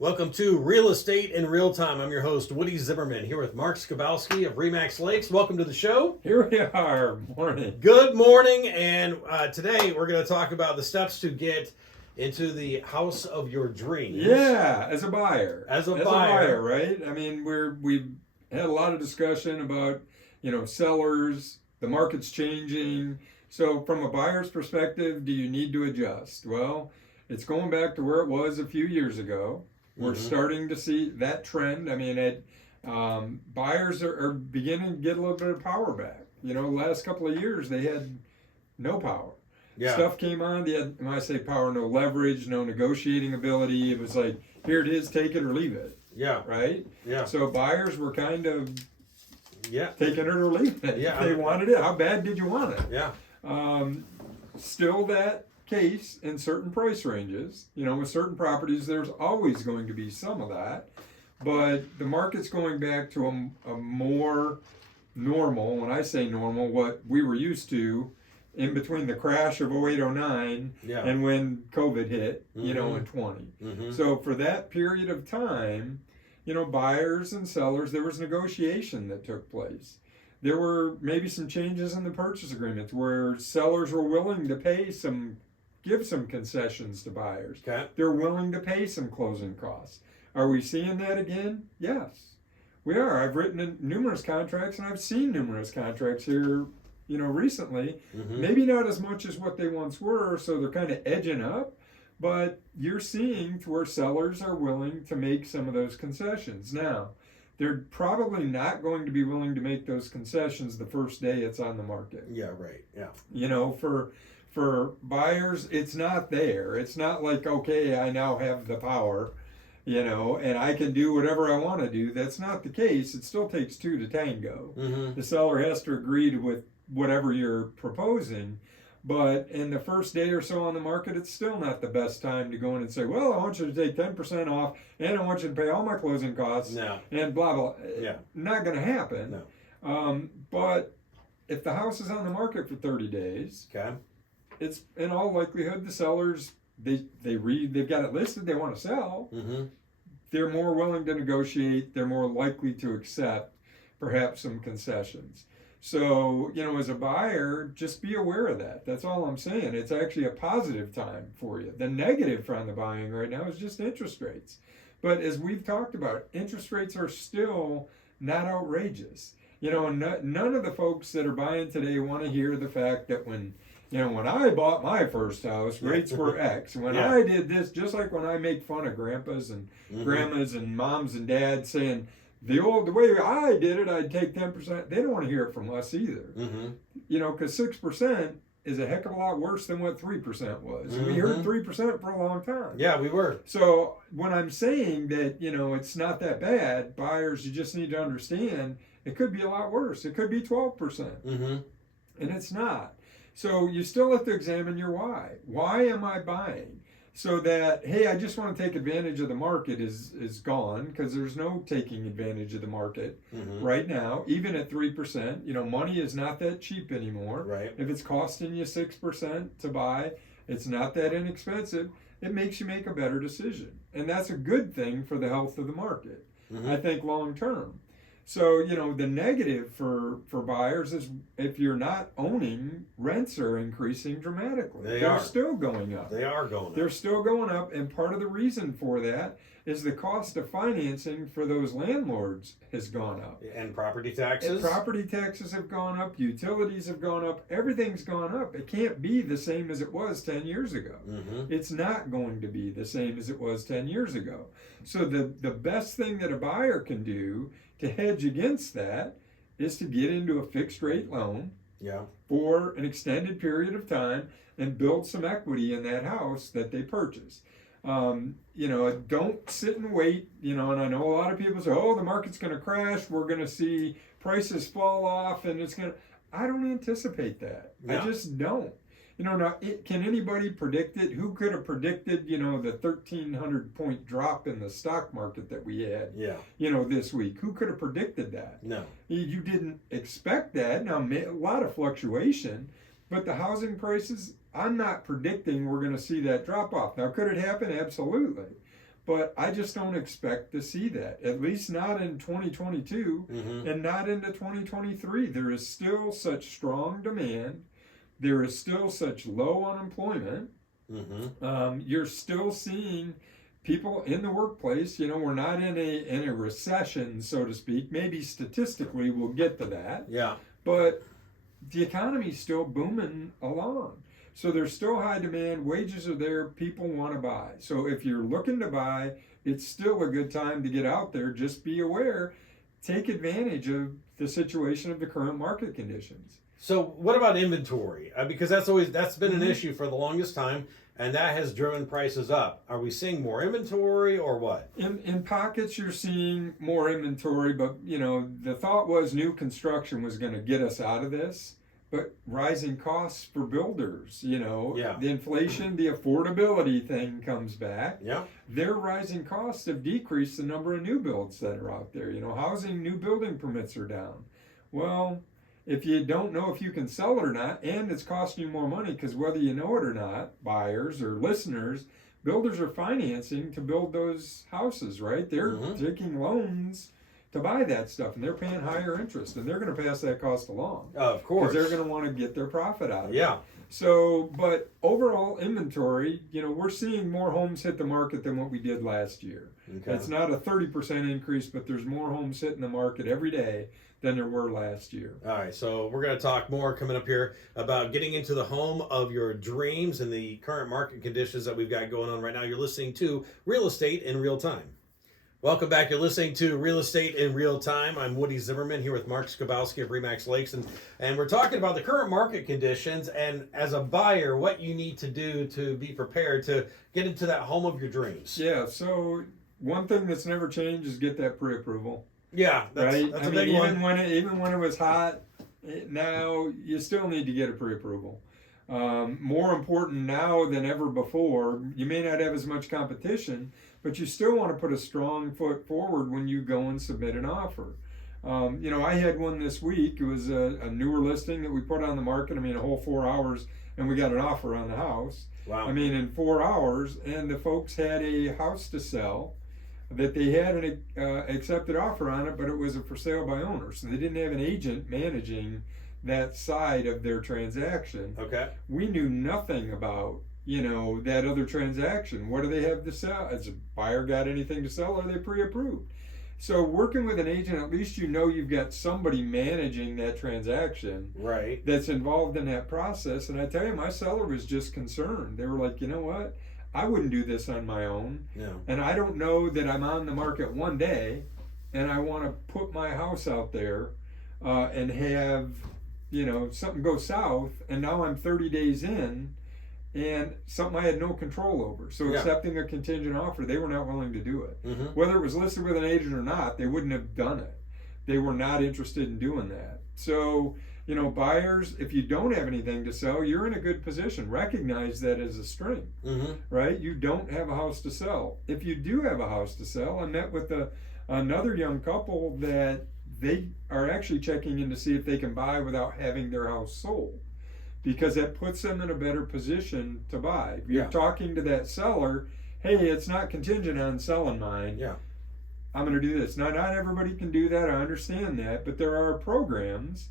Welcome to Real Estate in Real Time. I'm your host, Woody Zimmerman, here with Mark Skabowski of Remax Lakes. Welcome to the show. Here we are. Morning. Good morning, and today we're going to talk about the steps to get into the house of your dreams. Yeah, as a buyer. As a buyer, right? I mean, we've had a lot of discussion about, sellers, the market's changing. So from a buyer's perspective, do you need to adjust? Well, it's going back to where it was a few years ago. We're starting to see that trend. I mean, buyers are beginning to get a little bit of power back. The last couple of years they had no power. Yeah. Stuff came on. They had, when I say power, no leverage, no negotiating ability. It was like, here it is, take it or leave it. Yeah. Right? Yeah. So buyers were kind of Yeah. taking it or leaving it. Yeah. They wanted it. How bad did you want it? Yeah. Still that case in certain price ranges. With certain properties, there's always going to be some of that. But the market's going back to a more normal, when I say normal, what we were used to in between the crash of 0809 Yeah. and when COVID hit, in 20. So for that period of time, buyers and sellers, there was negotiation that took place. There were maybe some changes in the purchase agreements where sellers were willing to give some concessions to buyers. Okay. They're willing to pay some closing costs. Are we seeing that again? Yes, we are. I've written in numerous contracts and I've seen numerous contracts here, recently. Maybe not as much as what they once were, so they're kind of edging up, but you're seeing to where sellers are willing to make some of those concessions. Now, they're probably not going to be willing to make those concessions the first day it's on the market. Yeah, right. Yeah. For buyers, it's not there. It's not like, okay, I now have the power, and I can do whatever I want to do. That's not the case. It still takes two to tango. The seller has to agree with whatever you're proposing. But in the first day or so on the market, it's still not the best time to go in and say, well, I want you to take 10% off and I want you to pay all my closing costs and blah, blah. Yeah. Not going to happen. No. But if the house is on the market for 30 days, Okay. it's in all likelihood the sellers, they've got it listed, they want to sell. They're more willing to negotiate. They're more likely to accept perhaps some concessions. So, as a buyer, just be aware of that. That's all I'm saying. It's actually a positive time for you. The negative on the buying right now is just interest rates. But as we've talked about, interest rates are still not outrageous. None of the folks that are buying today want to hear the fact that when I bought my first house, rates were X. When I did this, just like when I make fun of grandpas and grandmas and moms and dads saying, the way I did it, I'd take 10%. They don't want to hear it from us either. Because 6% is a heck of a lot worse than what 3% was. We heard 3% for a long time. Yeah, we were. So when I'm saying that, it's not that bad, buyers, you just need to understand it could be a lot worse. It could be 12%. And it's not. So you still have to examine your why. Why am I buying? So that, hey, I just want to take advantage of the market is gone, because there's no taking advantage of the market right now, even at 3%. Money is not that cheap anymore. Right. If it's costing you 6% to buy, it's not that inexpensive. It makes you make a better decision. And that's a good thing for the health of the market, I think, long term. So, the negative for buyers is if you're not owning, rents are increasing dramatically. They're still going up. They are going up. They're still going up, and part of the reason for that is the cost of financing for those landlords has gone up. And property taxes? And property taxes have gone up, utilities have gone up, everything's gone up. It can't be the same as it was 10 years ago. It's not going to be the same as it was 10 years ago. So the best thing that a buyer can do to hedge against that is to get into a fixed rate loan for an extended period of time and build some equity in that house that they purchase. Don't sit and wait, and I know a lot of people say, oh, the market's going to crash, we're going to see prices fall off, and I don't anticipate that. No. I just don't. Can anybody predict it? Who could have predicted, the 1,300 point drop in the stock market that we had, this week? Who could have predicted that? No. You didn't expect that. Now, a lot of fluctuation, but the housing prices, I'm not predicting we're going to see that drop off. Now, could it happen? Absolutely. But I just don't expect to see that, at least not in 2022 and not into 2023. There is still such strong demand. There is still such low unemployment. You're still seeing people in the workplace. We're not in a recession, so to speak. Maybe statistically we'll get to that. Yeah. But the economy's still booming along. So there's still high demand, wages are there, people want to buy. So if you're looking to buy, it's still a good time to get out there. Just be aware, take advantage of the situation of the current market conditions. So what about inventory? Because that's been an issue for the longest time, and that has driven prices up. Are we seeing more inventory or what? In pockets, you're seeing more inventory, but the thought was new construction was going to get us out of this. But rising costs for builders, the inflation, the affordability thing comes back. Yeah. Their rising costs have decreased the number of new builds that are out there. Housing, new building permits are down. Well, if you don't know if you can sell it or not, and it's costing you more money, because whether you know it or not, buyers or listeners, builders are financing to build those houses, right? They're taking loans to buy that stuff, and they're paying higher interest, and they're going to pass that cost along. Of course. Because they're going to want to get their profit out of it. Yeah. So, but overall inventory, we're seeing more homes hit the market than what we did last year. Okay. It's not a 30% increase, but there's more homes hitting the market every day than there were last year. All right, so we're going to talk more coming up here about getting into the home of your dreams and the current market conditions that we've got going on right now. You're listening to Real Estate in Real Time. Welcome back. You're listening to Real Estate in Real Time. I'm Woody Zimmerman here with Mark Skabowski of Remax Lakes, and we're talking about the current market conditions and as a buyer, what you need to do to be prepared to get into that home of your dreams. Yeah, so one thing that's never changed is get that pre-approval. Yeah, that's a big one. Even when it was hot, now you still need to get a pre-approval. More important now than ever before. You may not have as much competition, but you still want to put a strong foot forward when you go and submit an offer. I had one this week. It was a newer listing that we put on the market. A whole 4 hours, and we got an offer on the house. Wow. In 4 hours, and the folks had a house to sell that they had an accepted offer on it, but it was a for sale by owner. So they didn't have an agent managing that side of their transaction. Okay. We knew nothing about that other transaction. What do they have to sell? Has a buyer got anything to sell? Are they pre-approved? So working with an agent, at least you've got somebody managing that transaction, right, that's involved in that process. And I tell you, my seller was just concerned. They were like, you know what? I wouldn't do this on my own. No. And I don't know that I'm on the market one day and I want to put my house out there and have something go south, and now I'm 30 days in and something I had no control over. So accepting a contingent offer, they were not willing to do it. Whether it was listed with an agent or not, they wouldn't have done it. They were not interested in doing that. So, buyers, if you don't have anything to sell, you're in a good position. Recognize that as a strength, right? You don't have a house to sell. If you do have a house to sell, I met with another young couple that they are actually checking in to see if they can buy without having their house sold, because that puts them in a better position to buy. If you're talking to that seller, hey, it's not contingent on selling mine. Yeah. I'm going to do this. Now, not everybody can do that. I understand that, but there are programs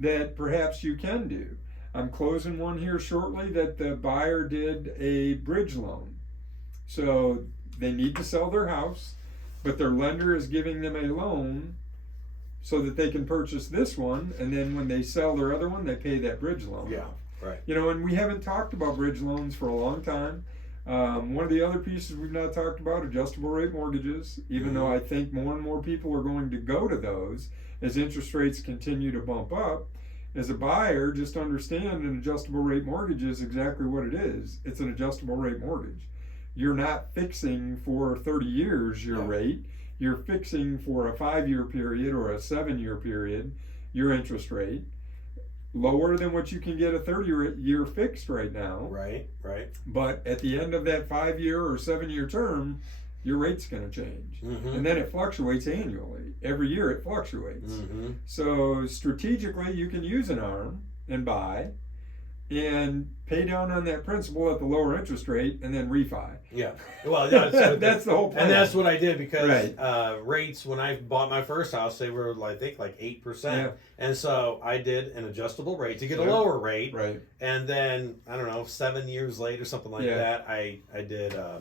that perhaps you can do. I'm closing one here shortly that the buyer did a bridge loan. So they need to sell their house, but their lender is giving them a loan so that they can purchase this one, and then when they sell their other one, they pay that bridge loan. Yeah, right. And we haven't talked about bridge loans for a long time. One of the other pieces we've not talked about, adjustable rate mortgages, even though I think more and more people are going to go to those as interest rates continue to bump up. As a buyer, just understand an adjustable rate mortgage is exactly what it is. It's an adjustable rate mortgage. You're not fixing for 30 years your rate. You're fixing for a 5-year period or a 7-year period your interest rate, lower than what you can get a 30-year fixed right now. Right. But at the end of that 5-year or 7-year term, your rate's going to change. And then it fluctuates annually. Every year it fluctuates. So strategically, you can use an ARM and buy. and pay down on that principal at the lower interest rate and then refi. Yeah. Well, that's the whole plan. And that's what I did because Right. rates when I bought my first house, they were I think like 8%, Yeah. and so I did an adjustable rate to get a Yeah. lower rate, Right. and then I don't know 7 years later, something like Yeah. that, I did a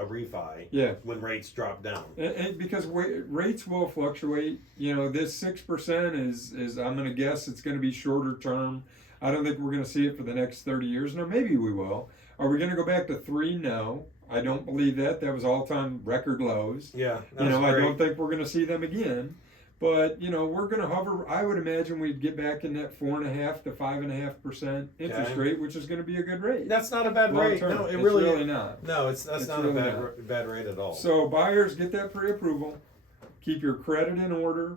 refi Yeah. when rates dropped down. And because rates will fluctuate, this 6% is I'm going to guess it's going to be shorter term. I don't think we're going to see it for the next 30 years. No, maybe we will. Are we going to go back to 3? No, I don't believe that. That was all-time record lows. Yeah, I don't think we're going to see them again. But we're going to hover. I would imagine we'd get back in that 4.5% to 5.5% interest rate, which is going to be a good rate. That's not a bad rate. Long-term. No, It's really really not. No, that's not really a bad rate at all. So buyers, get that pre-approval. Keep your credit in order.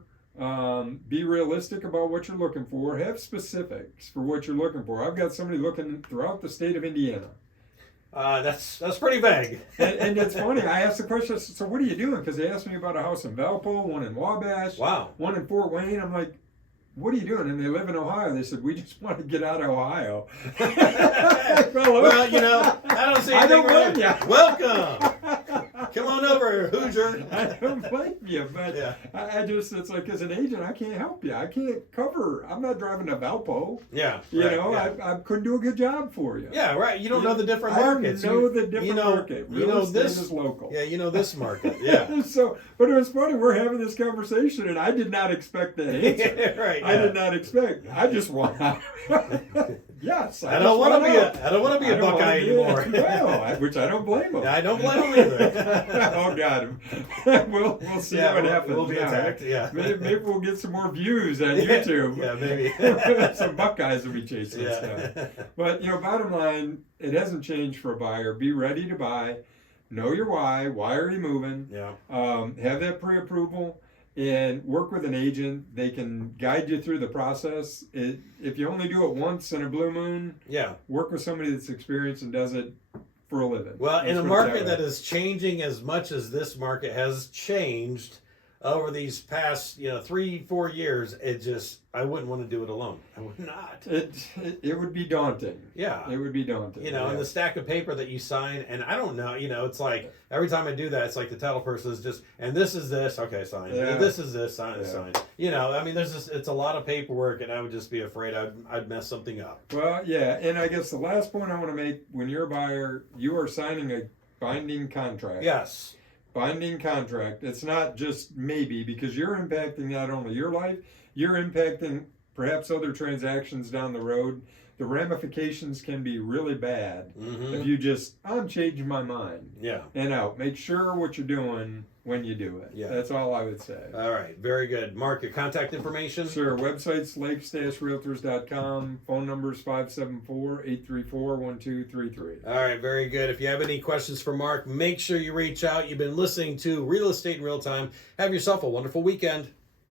Be realistic about what you're looking for. Have specifics for what you're looking for. I've got somebody looking throughout the state of Indiana. That's pretty vague. and it's funny. I asked the question, so what are you doing? Because they asked me about a house in Valpo, one in Wabash, Wow. one in Fort Wayne. I'm like, what are you doing? And they live in Ohio. They said, we just want to get out of Ohio. Well, I don't see anything I don't wrong. blame ya. Welcome. Come on over, Hoosier. I don't blame you, but Yeah. I just, it's like, as an agent, I can't help you. I can't cover. I'm not driving to Valpo. Yeah. I couldn't do a good job for you. Yeah, right. You don't know the different I markets. know the different market. You Real know estate this is local. Yeah, you know this market. Yeah. So, but it was funny. We're having this conversation, and I did not expect that answer. Right. I did not expect. I just want. Yes. I don't want to be a Buckeye anymore. Well, which I don't blame them. I don't blame them either. Oh God, we'll see what happens. We'll be now. attacked. Yeah. Maybe we'll get some more views on YouTube. Yeah, maybe. Some Buckeyes will be chasing us down. But bottom line, it hasn't changed for a buyer. Be ready to buy. Know your why. Why are you moving? Yeah. Have that pre-approval and work with an agent. They can guide you through the process. If you only do it once in a blue moon, Yeah. work with somebody that's experienced and does it for a living. Well, in Let's a put it market way. that is changing as much as this market has changed over these past 3-4 years, I wouldn't want to do it alone. I would not. It would be daunting. Yeah. It would be daunting. And the stack of paper that you sign, and I don't know, it's like every time I do that, it's like the title person is just, and this is this, okay, sign. Yeah. And this is this, sign, Yeah. sign. It's a lot of paperwork, and I would just be afraid I'd mess something up. Well, yeah, and I guess the last point I want to make: when you're a buyer, you are signing a binding contract. Yes. Binding contract. It's not just maybe, because you're impacting not only your life, you're impacting perhaps other transactions down the road. The ramifications can be really bad if you I'm changing my mind. Yeah. And out. Make sure what you're doing when you do it. Yeah. That's all I would say. All right. Very good. Mark, your contact information? Sure. Website's lakes-realtors.com. Phone number's 574-834-1233. All right. Very good. If you have any questions for Mark, make sure you reach out. You've been listening to Real Estate in Real Time. Have yourself a wonderful weekend.